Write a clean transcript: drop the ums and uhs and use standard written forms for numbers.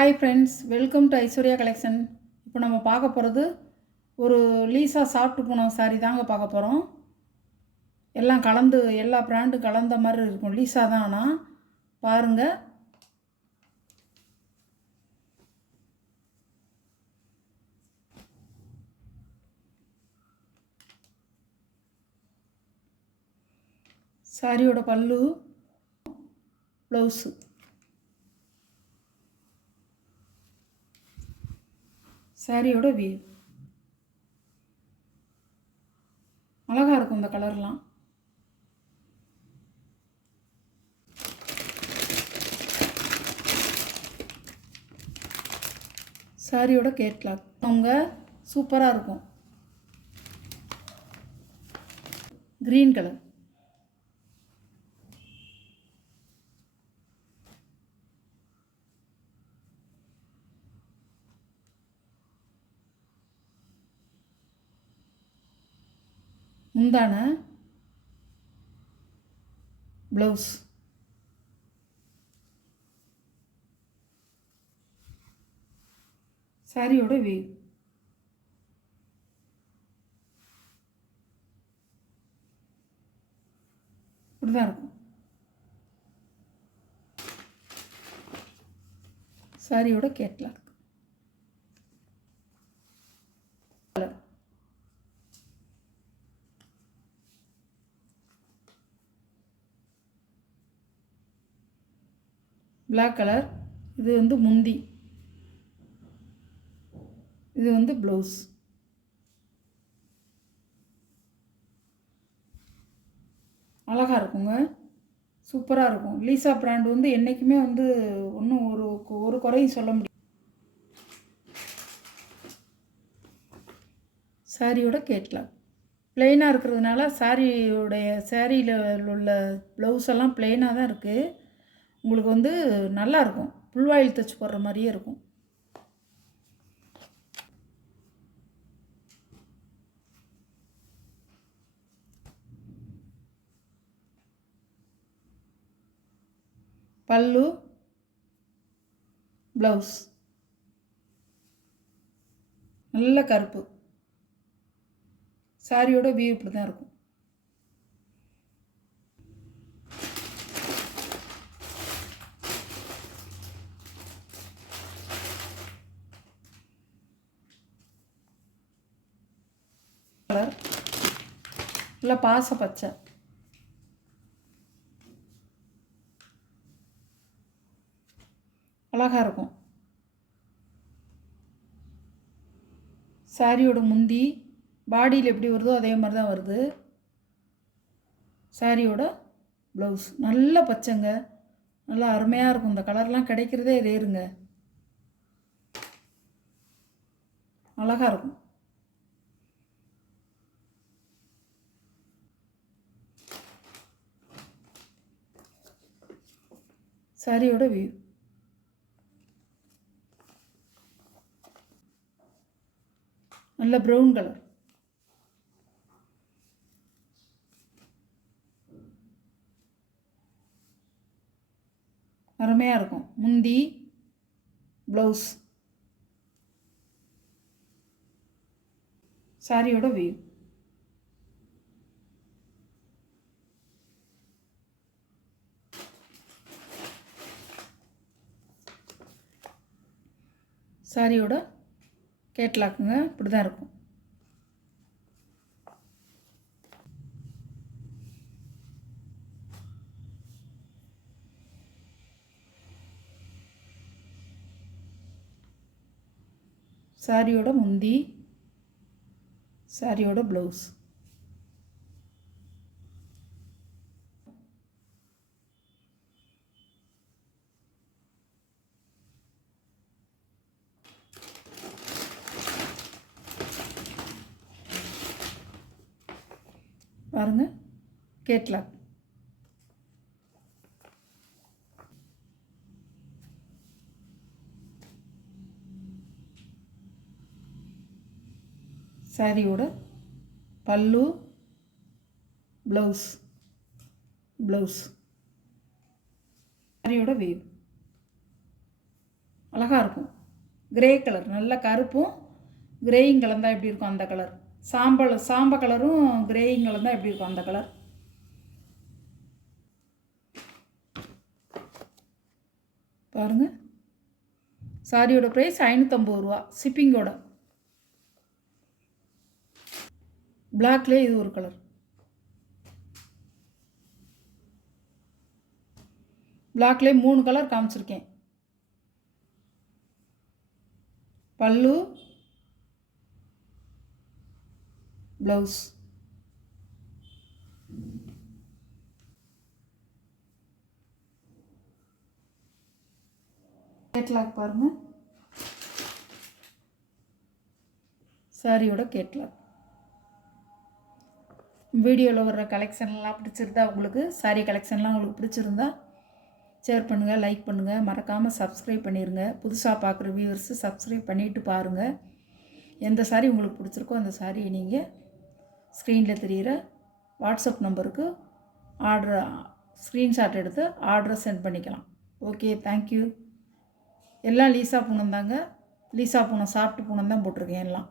Hi friends, welcome to Aishwarya collection. இப்போ நம்ம பார்க்க போகிறது ஒரு லீஸா சாப்பிட்டு போன சாரி தாங்க பார்க்க போகிறோம். எல்லாம் கலந்து எல்லா பிராண்டும் கலந்த மாதிரி இருக்கும். லீஸா தான் ஆனால் பாருங்கள். சாரியோட பல்லு, ப்ளவுஸு, சாரியோட வியூ அழகாக இருக்கும். இந்த கலர்லாம் சாரியோட கேட்லாக் அவங்க சூப்பராக இருக்கும். க்ரீன் கலர், முந்தான, ப்ளவுஸ், சாரியோட வியூ இப்படி தான் இருக்கும். சாரியோட கேட்லாக் கலர், பிளாக் கலர். இது வந்து முந்தி, இது வந்து ப்ளவுஸ். அழகாக இருக்குங்க, சூப்பராக இருக்கும். லீஸா பிராண்ட் வந்து என்றைக்குமே வந்து ஒன்றும் ஒரு குறையும் சொல்ல முடியும். சாரியோட கேட்லாக் பிளெயினாக இருக்கிறதுனால சாரியில் உள்ள ப்ளவுஸ் எல்லாம் பிளெயினாக தான் இருக்குது. உங்களுக்கு வந்து நல்லாயிருக்கும், புல்வாயில் தைச்சி போடுற மாதிரியே இருக்கும். பல்லு, ப்ளவுஸ் நல்ல கருப்பு. சாரியோட வியூ இப்படி தான் இருக்கும். கலர் நல்லா பாச பச்சை, அழகாக இருக்கும். சாரியோட முந்தி பாடியில் எப்படி வருதோ அதே மாதிரி தான் வருது. சாரியோட ப்ளவுஸ் நல்ல பச்சைங்க, நல்லா அருமையாக இருக்கும். இந்த கலர்லாம் கிடைக்கிறதே ரேருங்க, அழகாக இருக்கும். சாரியோட வியூ நல்ல ப்ரௌன் கலர், அருமையாக இருக்கும். முந்தி, ப்ளவுஸ், சாரியோட வியூ சாரியோட கேட்லாக்குங்க இப்படி தான் இருக்கும். சாரியோட முந்தி, சாரியோட ப்ளவுஸ், பாருங்க கேட்லாக். சாரியோட பல்லு, ப்ளவுஸ், சாரியோட வேவ் அழகாக இருக்கும். கிரே கலர், நல்ல கருப்பும் கிரேயும் கலந்தால் எப்படி இருக்கும் அந்த கலர். சாம்ப கலரும் கிரேயும் கலந்தால் எப்படி இருக்கும் அந்த கலர். பாருங்கள், சாரியோட ப்ரைஸ் 550 ரூபா ஷிப்பிங்கோட. பிளாக்லேயே இது ஒரு கலர். பிளாக்லேயே 3 கலர் காமிச்சிருக்கேன். பல்லு, ப்ளவுஸ். கேட்லாக் பாருங்கள், சாரியோட கேட்லாக். வீடியோவில் வர்ற கலெக்ஷன்லாம் பிடிச்சிருந்தா உங்களுக்கு, சாரி கலெக்ஷன்லாம் உங்களுக்கு பிடிச்சிருந்தா ஷேர் பண்ணுங்கள், லைக் பண்ணுங்கள், மறக்காமல் சப்ஸ்கிரைப் பண்ணிடுங்க. புதுசாக பார்க்குற வியூவர்ஸு சப்ஸ்கிரைப் பண்ணிவிட்டு பாருங்கள். எந்த சாரி உங்களுக்கு பிடிச்சிருக்கோ அந்த சாரியை நீங்கள் ஸ்க்ரீனில் தெரிகிற வாட்ஸ்அப் நம்பருக்கு ஸ்க்ரீன்ஷாட் எடுத்து ஆர்டரை சென்ட் பண்ணிக்கலாம். Okay, thank you. எல்லாம் லீசா பூனம் தாங்க. லீசா பூனம் சாஃப்ட் பூனம் தான் போட்டிருக்கேன் எல்லாம்.